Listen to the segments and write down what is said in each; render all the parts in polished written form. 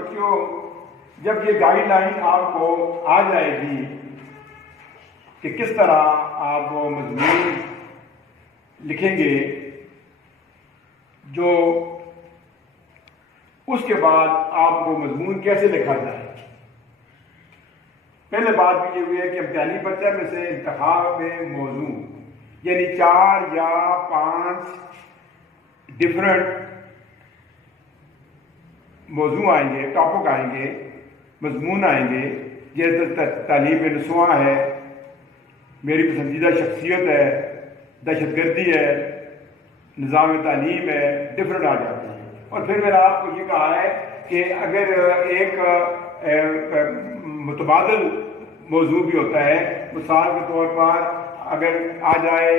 بچوں جب یہ گائیڈ لائن آپ کو آ جائے گی کہ کس طرح آپ وہ مضمون لکھیں گے، جو اس کے بعد آپ کو مضمون کیسے لکھا جائے۔ پہلے بات بھی یہ ہوئی ہے کہ امتحانی پرچہ میں سے انتخاب موضوع، یعنی 4 یا 5 ڈفرنٹ موضوع آئیں گے، ٹاپک آئیں گے، مضمون آئیں گے، جیسے تعلیم نسواں ہے، میری پسندیدہ شخصیت ہے، دہشت گردی ہے، نظام تعلیم ہے، ڈفرنٹ آ جاتے ہیں۔ اور پھر میں نے آپ کو یہ کہا ہے کہ اگر ایک متبادل موضوع بھی ہوتا ہے، مثال کے طور پر اگر آ جائے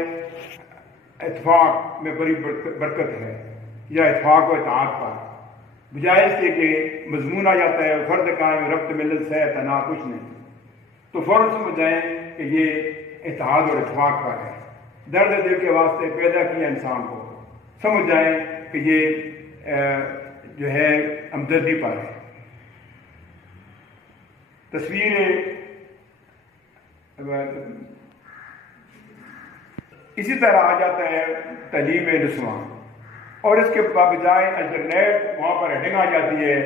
اتفاق میں بڑی برکت ہے، یا اتفاق و اتحاد پر، بجائے اس کے کہ مضمون آ جاتا ہے فرد قائم ربط ملت سے تنا کچھ نہیں، تو فوراً سمجھ جائیں کہ یہ اتحاد اور اتفاق پر ہے، درد دل کے واسطے پیدا کیا انسان کو، سمجھ جائیں کہ یہ جو ہے ہمدردی پر ہے۔ تصویر اسی طرح آ جاتا ہے تعلیم نسواں، اور اس کے بجائے الٹرنیٹ وہاں پر ہیڈنگ آ جاتی ہے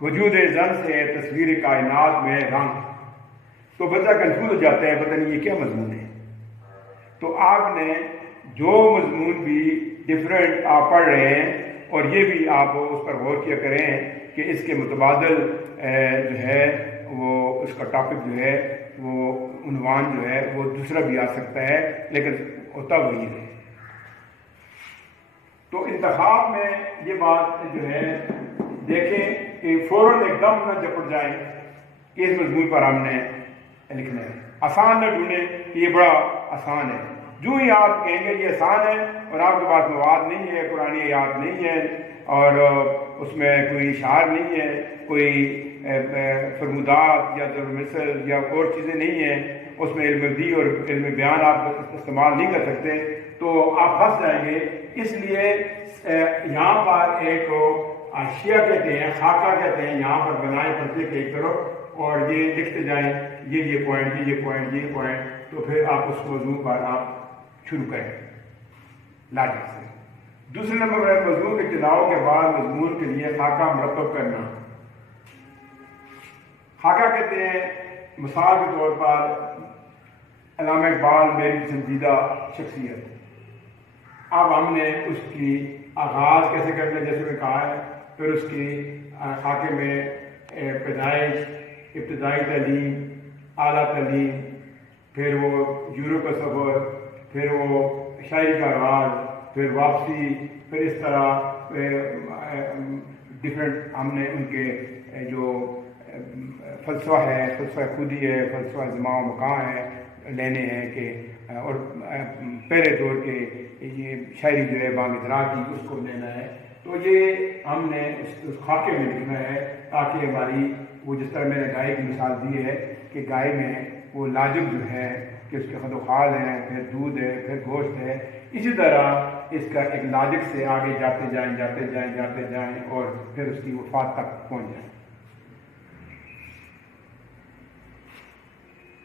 وجود زن سے تصویر کائنات میں رنگ، تو بچہ کنفیوز ہو جاتا ہے، پتہ نہیں یہ کیا مضمون ہے۔ تو آپ نے جو مضمون بھی ڈفرینٹ آپ پڑھ رہے ہیں، اور یہ بھی آپ اس پر غور کیا کریں کہ اس کے متبادل جو ہے وہ اس کا ٹاپک جو ہے وہ عنوان جو ہے وہ دوسرا بھی آ سکتا ہے، لیکن ہوتا وہی ہے۔ تو انتخاب میں یہ بات جو ہے دیکھیں کہ فوراً ایک دم نہ جپٹ جائیں کہ اس مضمون پر ہم نے لکھنا ہے، آسان نہ ڈھونڈیں کہ یہ بڑا آسان ہے۔ جو ہی آپ کہیں گے یہ آسان ہے اور آپ کے پاس مواد نہیں ہے، قرآنی آیات نہیں ہے، اور اس میں کوئی اشعار نہیں ہے، کوئی فرمودات یا ضرب مثل یا اور چیزیں نہیں ہیں، اس میں علم دی اور علم بیان آپ استعمال نہیں کر سکتے، تو آپ پھنس جائیں گے۔ اس لیے یہاں پر ایک حاشیہ کہتے ہیں، خاکہ کہتے ہیں، یہاں پر بنائیں پرچے کے ایک طرف اور یہ لکھتے جائیں یہ پوائنٹ، یہ پوائنٹ، یہ پوائنٹ، تو پھر آپ اس موضوع پر آپ شروع کریں لاجک سے۔ دوسرے نمبر پر موضوع کے چناؤ کے بعد مضمون کے لیے خاکہ مرتب کرنا۔ خاکہ کہتے ہیں، مثال کے طور پر علامہ اقبال میری پسندیدہ شخصیت، اب ہم نے اس کی آغاز کیسے کرنا، جیسے میں کہا ہے، پھر اس کی خاکے میں پیدائش، ابتدائی تعلیم، اعلیٰ تعلیم، پھر وہ یورپ کا سفر، پھر وہ شاعری کا آغاز، پھر واپسی، پھر اس طرح ڈفرینٹ ہم نے ان کے جو فلسفہ ہے، فلسفہ خودی ہے، فلسفہ زمان و مکان ہے، لینے ہیں کہ، اور پہلے دور کے یہ شاعری جو ہے بانگ درا کی، اس کو لینا ہے۔ تو یہ ہم نے اس خاکے میں لکھنا ہے تاکہ ہماری وہ، جس طرح میں نے گائے کی مثال دی ہے کہ گائے میں وہ لاجب جو ہے کہ اس کے خد و خال ہیں، پھر دودھ ہے، پھر گوشت ہے، اسی طرح اس کا ایک لاجک سے آگے جاتے جائیں اور پھر اس کی وفات تک پہنچ جائیں۔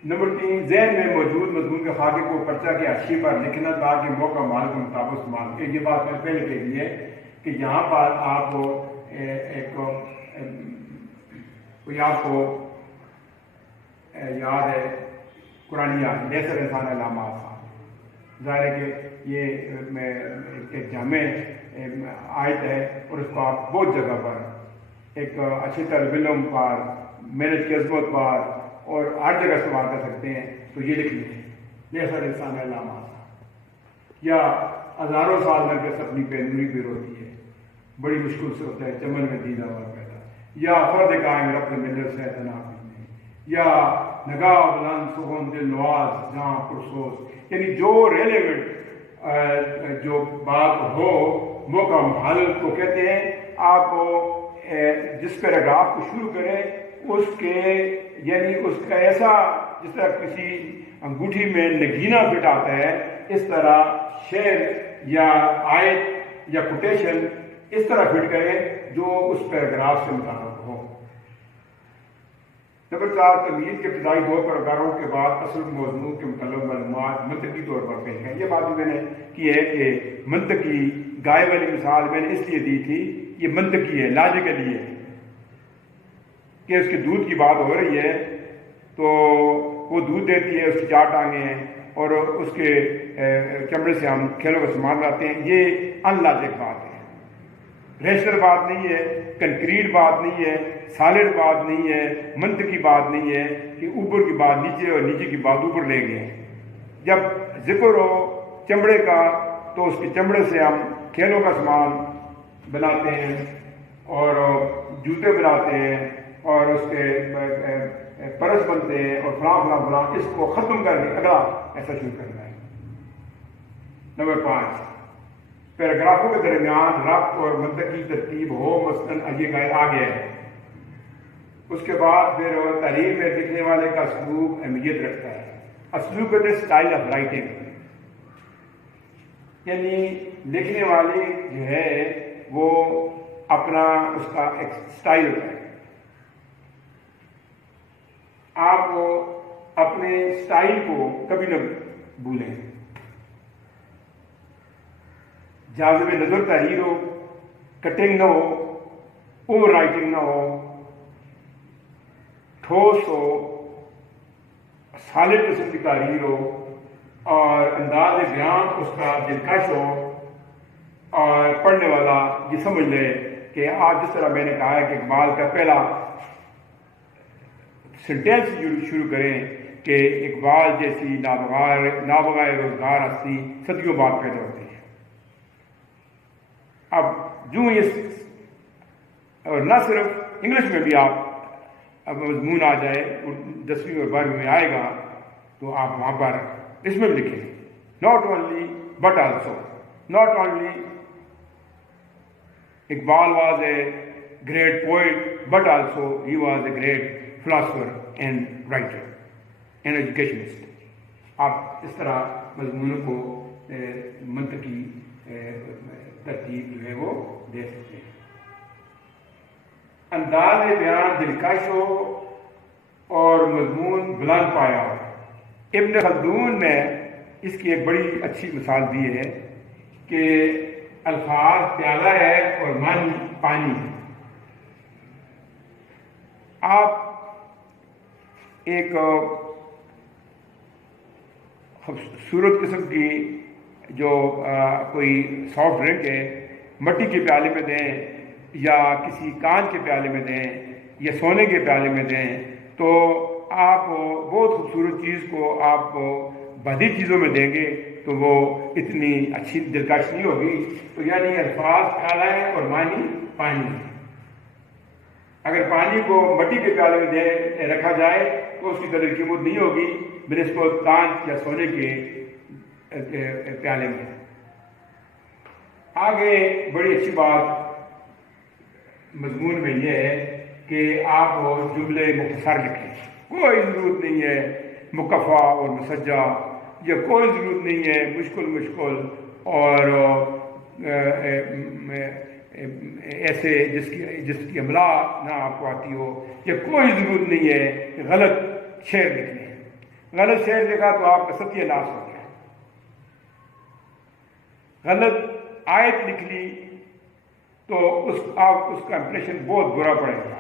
نمبر 3، ذہن میں موجود مضمون کے خاکے کو پرچہ کے حاشیے پر لکھنا تاکہ موقع مال کے مطابق استعمال کریں۔ یہ بات میں پہلے کہہ دی ہے کہ یہاں پر آپ کو کوئی آپ کو یاد ہے قرآن یاد لیسر انسان علامہ آسان، ظاہر ہے کہ یہ میں ایک جامع آیت ہے، اور اس کو آپ بہت جگہ پر ایک اچھی طرح علم پر، محنت کی عظمت پر اور ہر جگہ استعمال کر سکتے ہیں۔ تو یہ لکھ لیں لیسر انسان علامہ آسان، یا ہزاروں سال میں بس اپنی پہ نوری پہ روتی ہے، بڑی مشکل سے ہوتا ہے چمن میں دیدہ ہوا پیدا، یا فرد قائم رب ملت سے تناب، یا نگاہ بلند سخن دل نواز جہاں پرسوز، یعنی جو ریلیونٹ جو بات ہو موقع محل کو کہتے ہیں۔ آپ جس پیراگراف کو شروع کریں اس کے، یعنی اس کا ایسا، جس طرح کسی انگوٹھی میں نگینہ فٹ آتا ہے، اس طرح شعر یا آیت یا کوٹیشن اس طرح فٹ کریں جو اس پیراگراف سے متعلق ہو۔ نمبر 4، تمیز کے ابتدائی 2 پیراگرافوں کے بعد اصل موضوع کے متعلق معلومات منطقی طور پر پیش ہیں۔ یہ بات بھی میں نے کی ہے کہ منطقی گائے والی مثال میں نے اس لیے دی تھی، یہ منطقی ہے، لاجیکلی ہے کہ اس کے دودھ کی بات ہو رہی ہے تو وہ دودھ دیتی ہے، اس کی 4 ٹانگیں ہیں اور اس کے چمڑے سے ہم کھیلوں کا سامان لاتے ہیں۔ یہ ان لاجک بات ہے، ریشنل بات نہیں ہے، کنکریٹ بات نہیں ہے، سالڈ بات نہیں ہے، منطقی بات نہیں ہے کہ اوپر کی بات نیچے اور نیچے کی بات اوپر لے گئے۔ جب ذکر ہو چمڑے کا تو اس کے چمڑے سے ہم کھیلوں کا سامان بناتے ہیں اور جوتے بناتے ہیں اور اس کے پرس بنتے ہیں اور فلاں فلاں فلاں، اس کو ختم کر کے اگلا ایسا شروع کرنا ہے۔ نمبر 5، پیراگرافوں کے درمیان ربط اور منطقی ترتیب ہو، مثلاً یہ گائے آ گیا ہے۔ اس کے بعد پھر تحریر میں لکھنے والے کا اسلوب اہمیت رکھتا ہے۔ اسلوب کہتے ہیں اسٹائل آف رائٹنگ، یعنی لکھنے والے جو ہے وہ اپنا اس کا ایک اسٹائل ہوتا ہے۔ آپ اپنے اسٹائل کو کبھی نہ بھولیں، جاذب نظر تحریر ہو، کٹنگ نہ ہو، اوور رائٹنگ نہ ہو، ٹھوس ہو، سالڈ قسم کی تحریر ہو اور انداز بیان اس کا دلکش ہو اور پڑھنے والا یہ سمجھ لے کہ آج جس طرح میں نے کہا ہے کہ اقبال کا پہلا سینٹینس شروع کریں کہ اقبال جیسی نابغہ روزگار ہستی صدیوں بعد پیدا ہوتی ہے۔ اب جو اور نہ صرف انگلش میں بھی آپ اب مضمون آ جائے 10ویں اور 12ویں میں آئے گا تو آپ وہاں پر اس میں بھی لکھیں، not only but also, not only Iqbal was a great poet but also he was a great philosopher and writer and educationist. آپ اس طرح مضمونوں کو منطقی ترتیب جو ہے وہ دے سکتے ہیں۔ انداز بیان دلکش ہو اور مضمون بلند پایا ہو۔ ابن خلدون نے اس کی ایک بڑی اچھی مثال دی ہے کہ الفاظ پیالہ ہے اور معنی پانی ہے۔ آپ ایک خوبصورت قسم کی جو کوئی سافٹ ڈرنک ہے مٹی کے پیالے میں دیں یا کسی کانچ کے پیالے میں دیں یا سونے کے پیالے میں دیں تو آپ بہت خوبصورت چیز کو آپ بدی چیزوں میں دیں گے تو وہ اتنی اچھی دلکش نہیں ہوگی۔ تو یعنی الفاظ پیالہ ہے اور معنی پانی ہے۔ اگر پانی کو مٹی کے پیالے میں رکھا جائے تو اس کی قدر قیمت نہیں ہوگی بنسبت کانچ یا سونے کے پیالے میں۔ آگے بڑی اچھی بات مضمون میں یہ ہے کہ آپ جملے مختصر لکھیں، کوئی ضرورت نہیں ہے مکفہ اور مسجع، یا کوئی ضرورت نہیں ہے مشکل اور ایسے جس کی املا نہ آپ کو آتی ہو، یا کوئی ضرورت نہیں ہے کہ غلط شعر لکھنے ہیں۔ غلط شعر لکھا تو آپ کا ستیہ ناش ہو گیا۔ غلط آیت لکھ لی تو آپ اس کا امپریشن بہت برا پڑے گا۔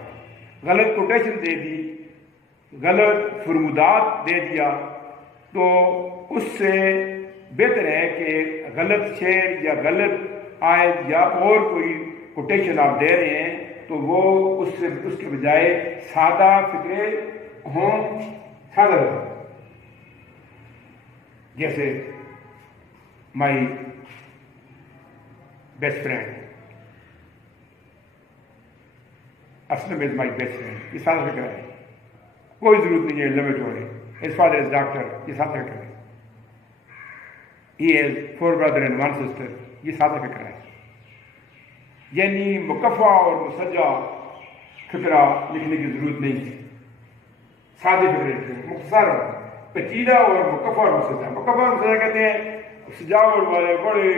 غلط کوٹیشن دے دی، غلط فرمودات دے دیا تو اس سے بہتر ہے کہ غلط شعر یا غلط آیت یا اور کوئی کوٹیشن آپ دے رہے ہیں تو وہ اس کے بجائے سادہ فکرے ہوں، سادہ ہوں، جیسے my best friend, Aslam is my best friend, یہ سادہ فکر ہے۔ کوئی ضرورت نہیں ہے لمبے چوڑے، his father is doctor، یہ سادہ فکر ہے۔ he has 4 brothers and 1 sister، یہ سادہ فکر ہے۔ یعنی مکفہ اور مسجع فکرہ لکھنے کی ضرورت نہیں ہے، سادے فکر لکھتے ہیں، مختصر پیچیدہ اور مکفہ اور مسجع۔ مکفہ اور مسجع کہتے ہیں سجاوٹ والے بڑے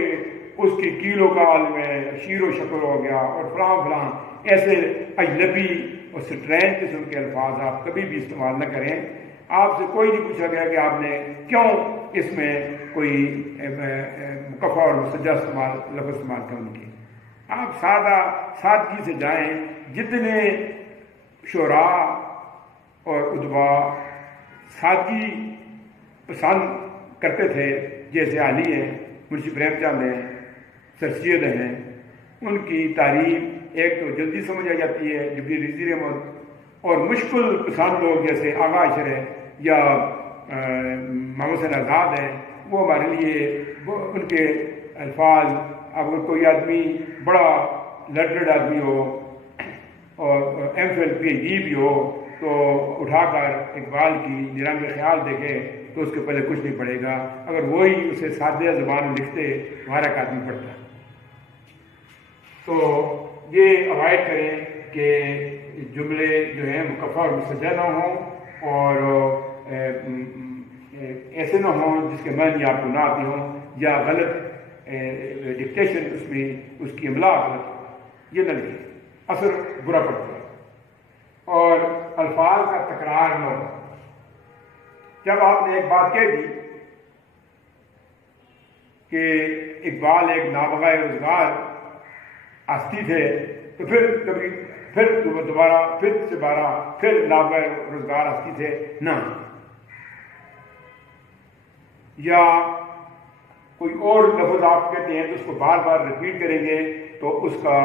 اس کی کیلو کال میں شیر و شکر ہو گیا اور فلاں فلاں ایسے اجنبی اور سٹرین قسم کے الفاظ آپ کبھی بھی استعمال نہ کریں. آپ سے کوئی نہیں پوچھا گیا کہ آپ نے کیوں اس میں کوئی مکفع اور مسجع لفظ استعمال کیوں نہیں کیے. آپ سادگی سے جائیں. جتنے شعراء اور ادبا سادگی پسند کرتے تھے، جیسے علی ہیں، منشی پریم چند ہیں، سر سید ہیں، ان کی تعریف ایک تو جلدی سمجھ آ جاتی ہے، جبریل رضوی احمد، اور مشکل پسند لوگ جیسے آغا اشر ہے یا محمد حسین آزاد ہیں، وہ ہمارے لیے ان کے الفاظ، اگر کوئی آدمی بڑا لرنڈ آدمی ہو اور M Phil P H D بھی ہو تو اٹھا کر اقبال کی نیرنگ خیال دیکھے تو اس کے پہلے کچھ نہیں پڑے گا. اگر وہی اسے سادہ زبان میں لکھتے ہمارا ایک آدمی پڑھتا. تو یہ اوائڈ کریں کہ جملے جو ہیں مکفع اور مسجع نہ ہوں اور ایسے نہ ہوں جس کے معنی آپ کو نہ آتی ہوں، یا غلط ڈکٹیشن اس میں اس کی املا غلط، یہ نہ لکھیں، اثر برا پڑتا ہے. اور الفاظ کا تکرار نہ ہو. جب آپ نے ایک بات کہہ دی کہ اقبال ایک نابغہ روزگار ہستی تھے، تو پھر دوبارہ نابغہ روزگار ہستی تھے نہ، یا کوئی اور لفظ آپ کہتے ہیں تو اس کو بار بار ریپیٹ کریں گے تو اس کا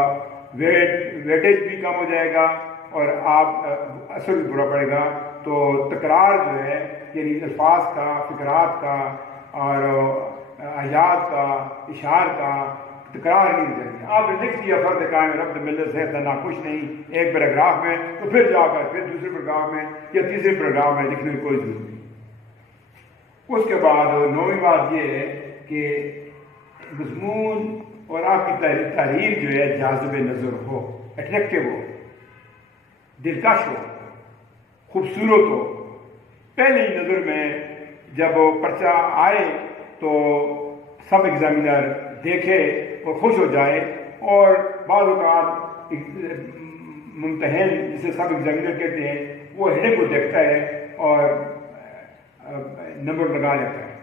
ویٹیج بھی کم ہو جائے گا اور آپ اثر بھی برا پڑے گا. تو تکرار جو ہے یعنی الفاظ کا، فقرات کا اور آیات کا، اشعار کا تکرار نہیں چاہیے. آپ نے لکھ دیا فرد قائم رب ملت سے ناخوش نہیں ایک پیراگراف میں، تو پھر جا کر پھر دوسرے پیراگراف میں یا تیسرے پیراگراف میں لکھنے کی کوئی ضرورت نہیں. اس کے بعد نویں بات یہ ہے کہ مضمون اور آپ کی تحریر جو ہے جاذب نظر ہو، اٹریکٹیو ہو، دلکش ہو، خوبصورت ہو. پہلی نظر میں جب پرچہ آئے تو سب ایگزامینر دیکھے اور خوش ہو جائے، اور بعض اوقات ممتحن جسے سب ایگزامینر کہتے ہیں وہ ہیڈنگ کو دیکھتا ہے اور نمبر لگا لیتا ہے،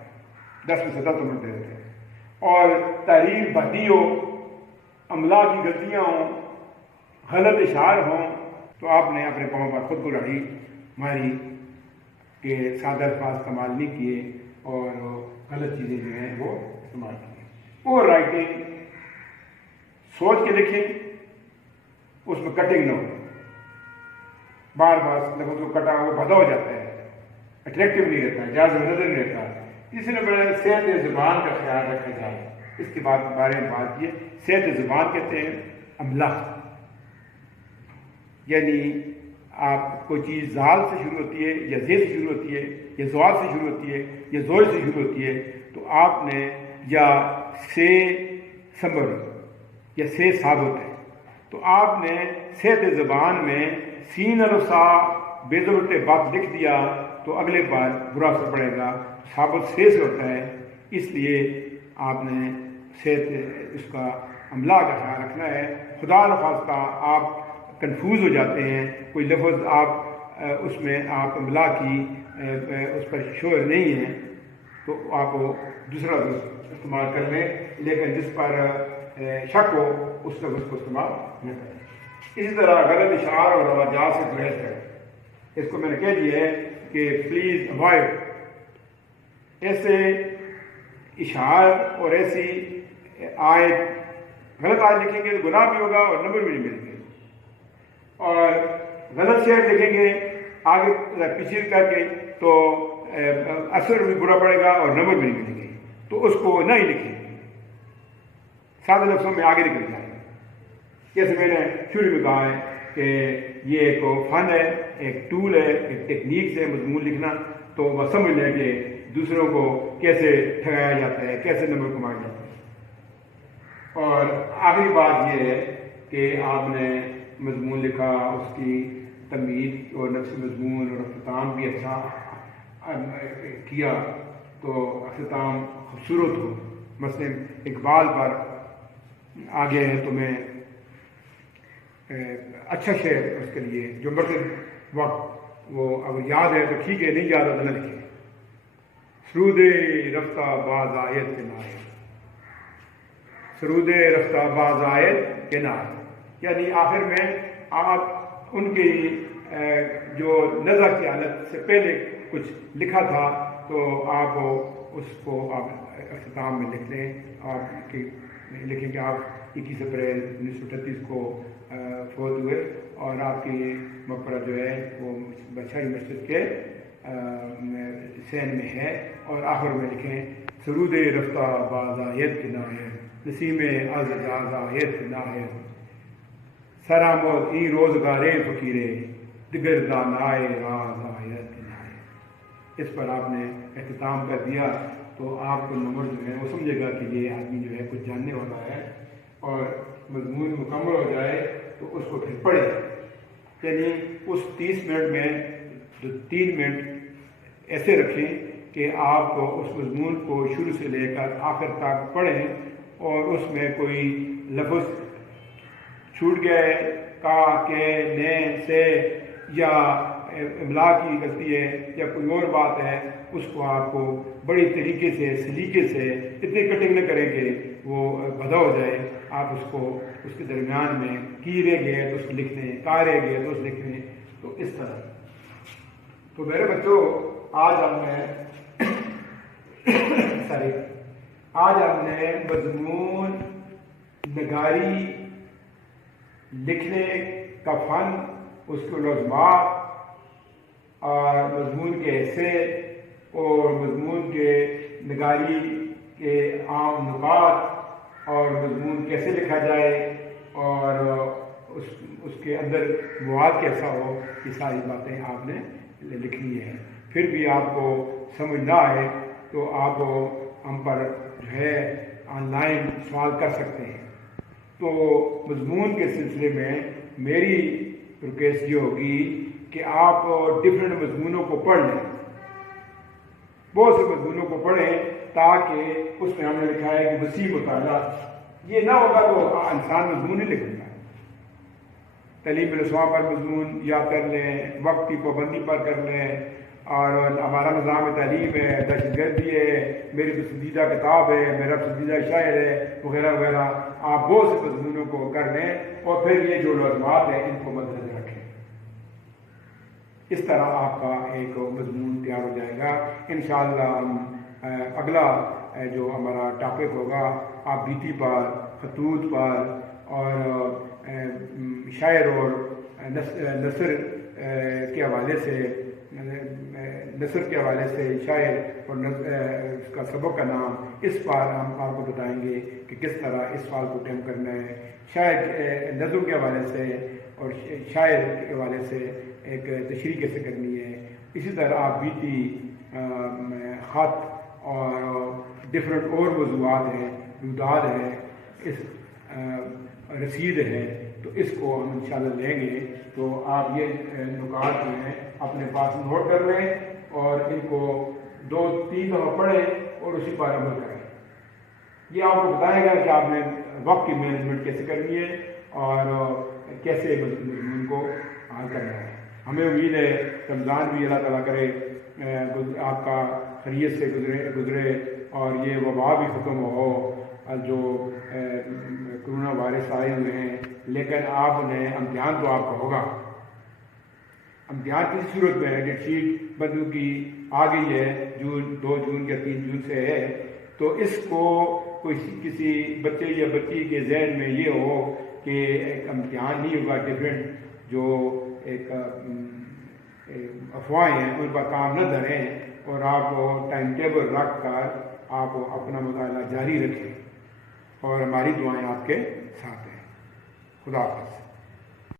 10 میں سے 10 نمبر دے دیتے ہیں. اور تحریر بھدی ہو، املا کی غلطیاں ہوں، غلط اشعار ہوں، تو آپ نے اپنے پاؤں پر خود کو لڑی ماری کہ سادہ الفاظ استعمال نہیں کیے اور غلط چیزیں جو ہیں وہ استعمال کی. اور رائٹنگ سوچ کے لکھیں، اس میں کٹنگ نہ ہو. بار بار لفظ کو کٹا ہوا بھدا ہو جاتا ہے، اٹریکٹیو نہیں رہتا، جاذب نظر نہیں رہتا. اس لیے بڑا صحت زبان کا خیال رکھا جائے. اس کے بارے میں بات کی. صحت زبان کہتے ہیں املا، یعنی آپ کوئی چیز زال سے شروع ہوتی ہے یا زے سے شروع ہوتی ہے یا زوال سے شروع ہوتی ہے یا زوج سے شروع ہوتی ہے، تو آپ نے یا سے صبر یا سے ثابت ہے، تو آپ نے صحت زبان میں سین الفا بے ضرورت بات لکھ دیا تو اگلے بار برا اثر پڑے گا. ثابت سے ہوتا ہے، اس لیے آپ نے صحت اس کا املا کا خیال رکھنا ہے. خدا نخواستہ آپ کنفیوز ہو جاتے ہیں، کوئی لفظ آپ اس میں آپ املا کی اس پر شور نہیں ہے تو آپ دوسرا لفظ استعمال کر لیں، لیکن جس پر شک ہو اس لفظ کو استعمال نہ کریں. اسی طرح غلط اشعار اور رواجات سے گریز کریں. اس کو میں نے کہہ دیا ہے کہ پلیز اوائڈ ایسے اشعار اور ایسی آیت. غلط آیت لکھیں گے تو گناہ بھی ہوگا اور نمبر بھی نہیں ملیں گے، اور غلط شعر لکھیں گے آگے پیچھے کر کے تو اثر بھی برا پڑے گا اور نمبر بھی نہیں ملیں گے. تو اس کو نہ ہی لکھیں، سادہ لفظوں میں آگے نکل جائیں. جیسے میں نے شروع میں کہا ہے کہ یہ ایک فن ہے، ایک ٹول ہے، ایک ٹیکنیک سے مضمون لکھنا. تو وہ سمجھ لیں کہ دوسروں کو کیسے ٹھگایا جاتا ہے، کیسے نمبر کمایا جاتا ہے. اور آخری بات یہ ہے کہ آپ نے مضمون لکھا، اس کی تمہید اور نفس مضمون اور اختتام بھی اچھا کیا تو اختتام خوبصورت ہو. مثلاً اقبال پر آگے ہے تو میں اچھا شعر اس کے لیے جو مرتب وقت وہ اگر یاد ہے تو ٹھیک ہے، نہیں یاد ہے تو نہ لکھیں. سرود رفتہ باز آیت کے نائے، سرود رفتہ باز آیت کے نائے، یعنی آخر میں آپ ان کی جو نظر کی حالت سے پہلے کچھ لکھا تھا تو آپ اس کو آپ اختتام میں لکھ لیں. آپ کی لکھیں کہ آپ 21 اپریل 1938 کو فوت ہوئے اور آپ کی مقبرہ جو ہے وہ بادشاہی مسجد کے سین میں ہے، اور آخر میں لکھیں سرود رفتہ باز آیت کے نائے، نسیم از جاز آیت کے نائے، سرامود ای روزگارے فقیرے دگر دانائے راز آیت کے نائے. اس پر آپ نے اختتام کر دیا تو آپ کو نمبر جو ہے وہ سمجھے گا کہ یہ آدمی جو ہے کچھ جاننے والا ہے، اور مضمون مکمل ہو جائے تو اس کو پھر پڑھے. یعنی اس 30 منٹ میں جو 3 منٹ ایسے رکھیں کہ آپ اس مضمون کو شروع سے لے کر آخر تک پڑھیں، اور اس میں کوئی لفظ چھوٹ گئے کا کے نے سے یا املا کی غلطی ہے یا کوئی اور بات ہے، اس کو آپ کو بڑی طریقے سے سلیقے سے اتنی کٹنگ نہ کریں کہ وہ بھدا ہو جائے. آپ اس کو اس کے درمیان میں کی رہ گئے تو اس کو لکھ لیں، کا رہ گئے تو اس لکھ لیں. تو اس طرح تو میرے بچوں آج ہم نے مضمون نگاری لکھنے کا فن، اس کے لازمات اور مضمون کے حصے اور مضمون کے نگاری کے عام نکات اور مضمون کیسے لکھا جائے اور اس کے اندر مواد کیسا ہو، یہ ساری باتیں آپ نے لکھنی ہے. پھر بھی آپ کو سمجھ نہ آئے تو آپ ہم پر جو ہے آن لائن سوال کر سکتے ہیں. تو مضمون کے سلسلے میں میری ریکویسٹ یہ ہوگی کہ آپ ڈفرینٹ مضمونوں کو پڑھ لیں، بہت سے مضمونوں کو پڑھیں، تاکہ اس میں ہم نے لکھا ہے کہ وسیع مطالعہ. یہ نہ ہوگا تو انسان مضمون نہیں لکھے گا. تعلیم رسواں پر مضمون یاد کر لیں، وقت کی پابندی پر کر لیں، اور ہمارا نظام تعلیم ہے، دہشت گردی ہے، میری پسندیدہ کتاب ہے، میرا پسندیدہ شاعر ہے، وغیرہ وغیرہ. آپ بہت سے مضمونوں کو کر لیں اور پھر یہ جو لازمات ہیں ان کو مد نظر رکھیں. اس طرح آپ کا ایک مضمون تیار ہو جائے گا. انشاءاللہ ہم اگلا جو ہمارا ٹاپک ہوگا آپ بیتی پر، خطوط پر اور شاعر اور نثر کے حوالے سے، نثر کے حوالے سے شاعر اور اس کا سبق کا نام، اس پر ہم آپ کو بتائیں گے کہ کس طرح اس سوال کو ٹائم کرنا ہے. شاعر نظم کے حوالے سے اور شاعر کے حوالے سے ایک تشریح کیسے کرنی ہے. اسی طرح آپ بیتی، خط اور ڈفرینٹ اور موضوعات ہیں، روداد ہے، اس رسید ہے، تو اس کو ہم انشاءاللہ لیں گے. تو آپ یہ نکات جو ہیں اپنے پاس نوٹ کر لیں اور ان کو 2-3 دفعہ پڑھیں اور اسی پر عمل کریں. یہ آپ کو بتائے گا کہ آپ نے وقت کی مینجمنٹ کیسے کرنی ہے اور کیسے مضمون کو حل کرنا ہے. ہمیں امید ہے رمضان بھی اللہ تعالیٰ کرے آپ کا خیریت سے گزرے اور یہ وبا بھی ختم ہو جو کرونا وائرس آئے ہوئے ہیں. لیکن آپ نے امتحان تو آپ کا ہوگا. امتحان کسی صورت میں ہے، ڈیٹ شیٹ بدلو کی آ گئی ہے، 2 جون یا 3 جون سے ہے. تو اس کو کسی بچے یا بچی کے ذہن میں یہ ہو کہ ایک امتحان نہیں ہوگا، ڈفرینٹ جو ایک افواہیں ہیں ان پر کام نہ دھریں اور آپ ٹائم ٹیبل رکھ کر آپ اپنا مطالعہ جاری رکھیں. اور ہماری دعائیں آپ کے ساتھ ہیں. خدا حافظ.